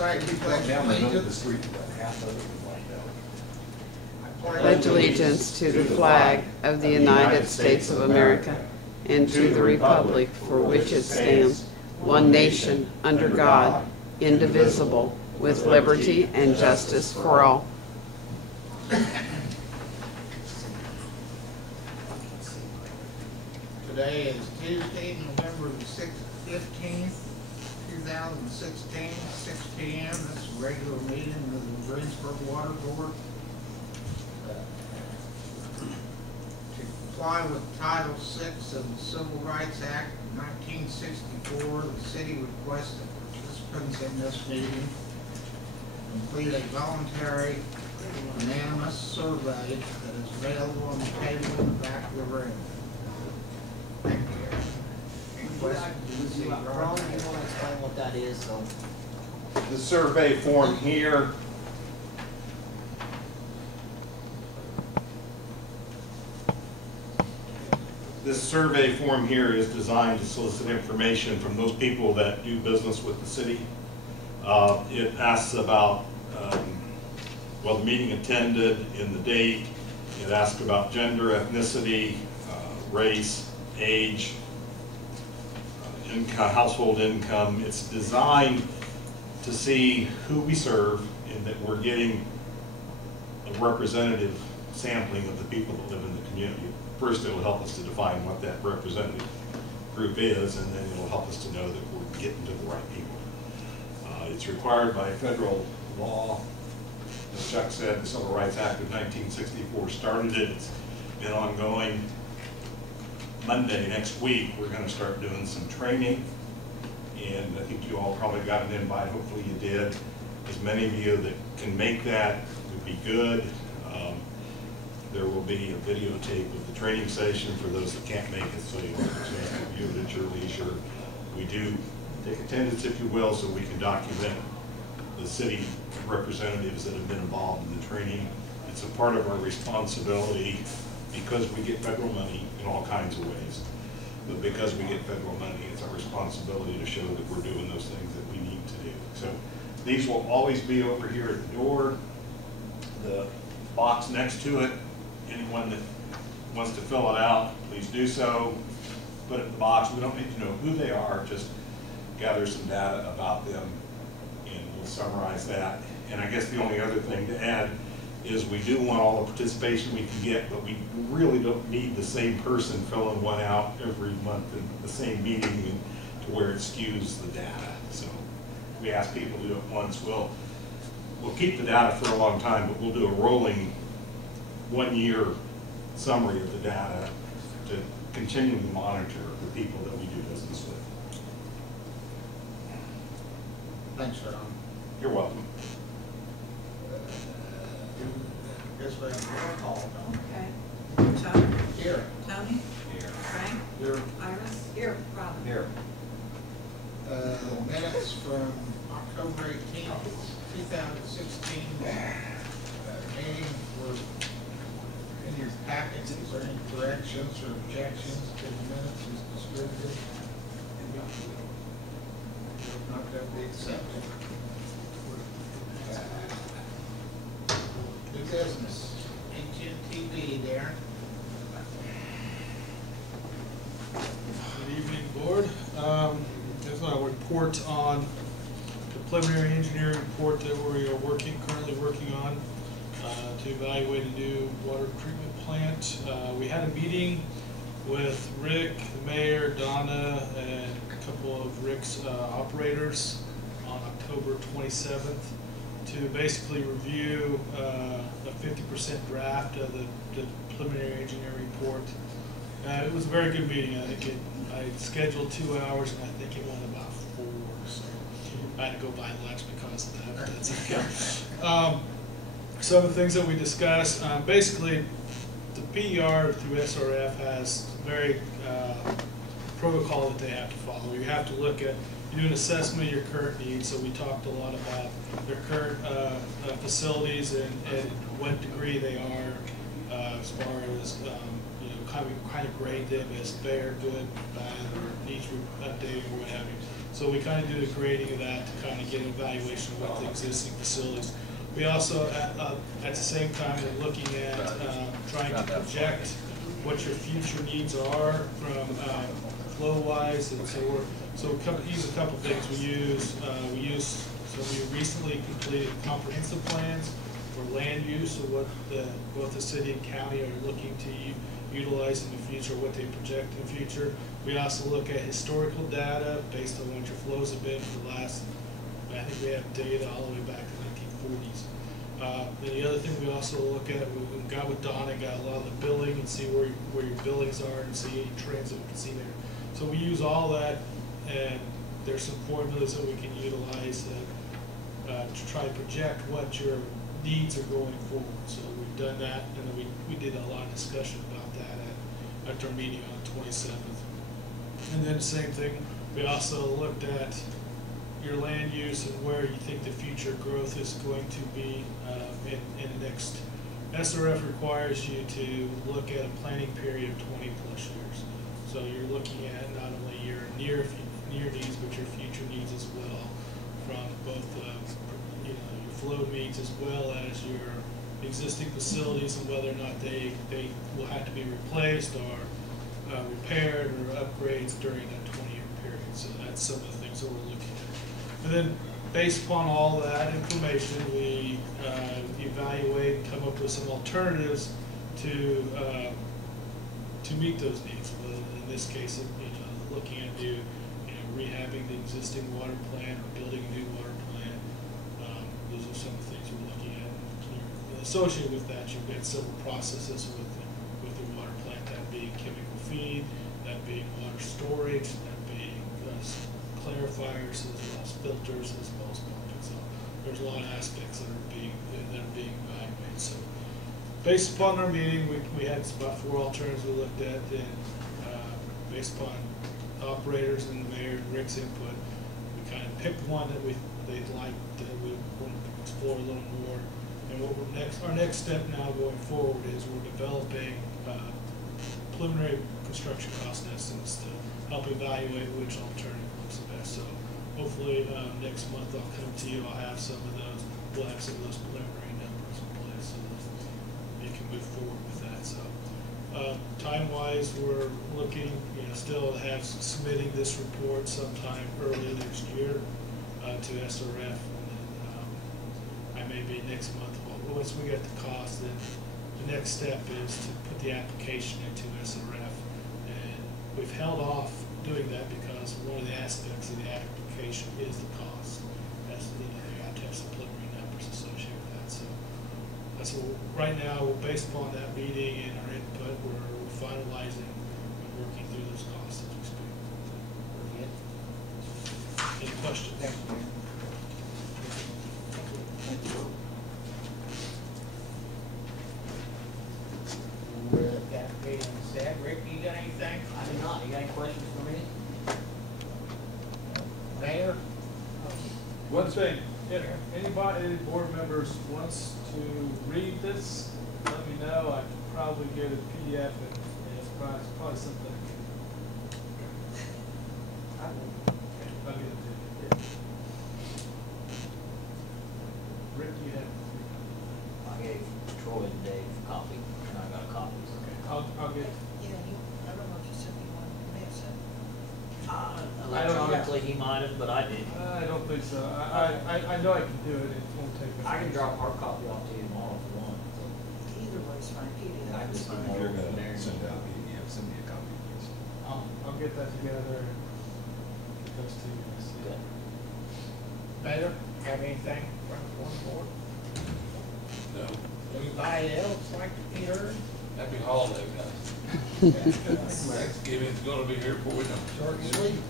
recite the pledge of allegiance. Pledge allegiance to the flag of the United States of America and to the republic for which it stands, one nation, under God, indivisible, with liberty and justice for all. Today is Tuesday, November the 15th, 2016, 6 p.m. This is a regular meeting of the Greensburg Water Board. To comply with Title VI of the Civil Rights Act of 1964, the city requests that participants in this meeting complete a voluntary, unanimous survey that is available on the table in the back of the room. Thank you. Ron, you want to explain what that is? So. The survey form here is designed to solicit information from those people that do business with the city. It asks about the meeting attended and the date. It asks about gender, ethnicity, race, age, income, household income. It's designed to see who we serve and that we're getting a representative sampling of the people that live in the community. First, it will help us to define what that representative group is, and then it'll help us to know that we're getting to the right people. It's required by federal law. As Chuck said, the Civil Rights Act of 1964 started it. It's been ongoing. Monday next week, we're going to start doing some training, and I think you all probably got an invite. Hopefully you did. As many of you that can make that would be good. There will be a videotape of the training session for those that can't make it, so you'll have a chance to view it at your leisure. We do take attendance, if you will, so we can document the city representatives that have been involved in the training. It's a part of our responsibility because we get federal money in all kinds of ways. But because we get federal money, it's our responsibility to show that we're doing those things that we need to do. So these will always be over here at the door. The box next to it, anyone that wants to fill it out, please do so. Put it in the box. We don't need to know who they are, just gather some data about them, and we'll summarize that. And I guess the only other thing to add is we do want all the participation we can get, but we really don't need the same person filling one out every month in the same meeting to where it skews the data. So we ask people to do it once. We'll keep the data for a long time, but we'll do a rolling 1-year summary of the data to continually monitor the people that we do business with. Thanks, Ron. You're welcome. Guess we have a roll call, don't we? Okay. Chuck? Here. Tony? Here. Frank? Here. Iris? Here. Robin? Here. Minutes from October 18th, 2016 meeting were in your packets. Is there any corrections or objections to the minutes as distributed? Not that be accepted. New business, HNTB there. Good evening, board. There's a report on the preliminary engineering report that we are currently working on to evaluate a new water treatment plant. We had a meeting with Rick, the mayor, Donna, and a couple of Rick's operators on October 27th to basically review a 50% draft of the preliminary engineering report. It was a very good meeting. I think I scheduled 2 hours, and I think it went about 4. So I had to go buy lunch because of that. But that's okay. Some of the things that we discussed, basically, the PER through SRF has very protocol that they have to follow. You have to look at, you do an assessment of your current needs. So we talked a lot about their current facilities and what degree they are as far as kind of grade them as fair, good, bad, or needs updating or what have you. So we kind of do the grading of that to kind of get an evaluation of what the existing facilities. We also, at the same time, are looking at trying to project what your future needs are from flow-wise, and so we use a couple things. We recently completed comprehensive plans for land use of what both the city and county are looking to utilize in the future, what they project in the future. We also look at historical data based on what your flows have been for the last, I think we have data all the way back to the 1940s. And the other thing we also look at, we got with Donna, got a lot of the billing and see where your billings are and see any trends that we can see there. So we use all that, and there's some formulas that we can utilize to try to project what your needs are going forward. So we've done that, and then we did a lot of discussion about that at our meeting on the 27th. And then the same thing, we also looked at your land use and where you think the future growth is going to be in the next. SRF requires you to look at a planning period of 20+ years. So you're looking at not only your near needs, but your future needs as well, from both your flow needs as well as your existing facilities and whether or not they will have to be replaced or repaired or upgrades during that 20-year period. So that's some of the things that we're looking at. And then based upon all that information, we evaluate and come up with some alternatives to meet those needs. In this case, looking at rehabbing the existing water plant or building a new water plant. Those are some of the things we're looking at. And associated with that, you've got several processes with the water plant, that being chemical feed, that being water storage, that being clarifiers, as well as filters, as well as pumping. So there's a lot of aspects that are being evaluated. So based upon our meeting, we had about 4 alternatives we looked at, and based upon operators and the mayor and Rick's input, we kind of picked one that they'd like, that we want to explore a little more. And our next step now going forward is we're developing preliminary construction cost estimates to help evaluate which alternative looks the best. So hopefully next month I'll come to you. I'll have some of those. We'll have some of those preliminary numbers in place so that you can move forward with that. So time-wise, we're looking, still have submitting this report sometime early next year to SRF, and then I may be next month. Once we get the cost, then the next step is to put the application into SRF, and we've held off doing that because one of the aspects of the application is the cost. You have to have some preliminary numbers associated with that. So that's what right now, based upon that meeting and our input, we're finalizing and working through those costs as we speak. Any questions? We've got a meeting set. Rick, you got anything? I do not. You got any questions for me? Mayor? One thing, if any board members wants to read this, let me know. I can probably get a PDF, and it's probably something. I'll get it to you. Rick, you have. I gave Troy and Dave a copy, and I got copies. Okay, I'll get. Yeah, I don't know if you sent me one, you may have sent. Electronically, he might have, but I did. I don't think so. I know I can do it. It won't take. I can drop hard copy off to you tomorrow if you want. Either way is fine, PDF. I can is just fine. email If you're from there. gonna send out PDF, send me a copy, please. I'll get that together and get those to you guys. Good. Mayor, have anything from the board? No. Anybody else like to be heard? Happy holiday, guys. Thanksgiving's gonna be here before we know it. Short and sweet.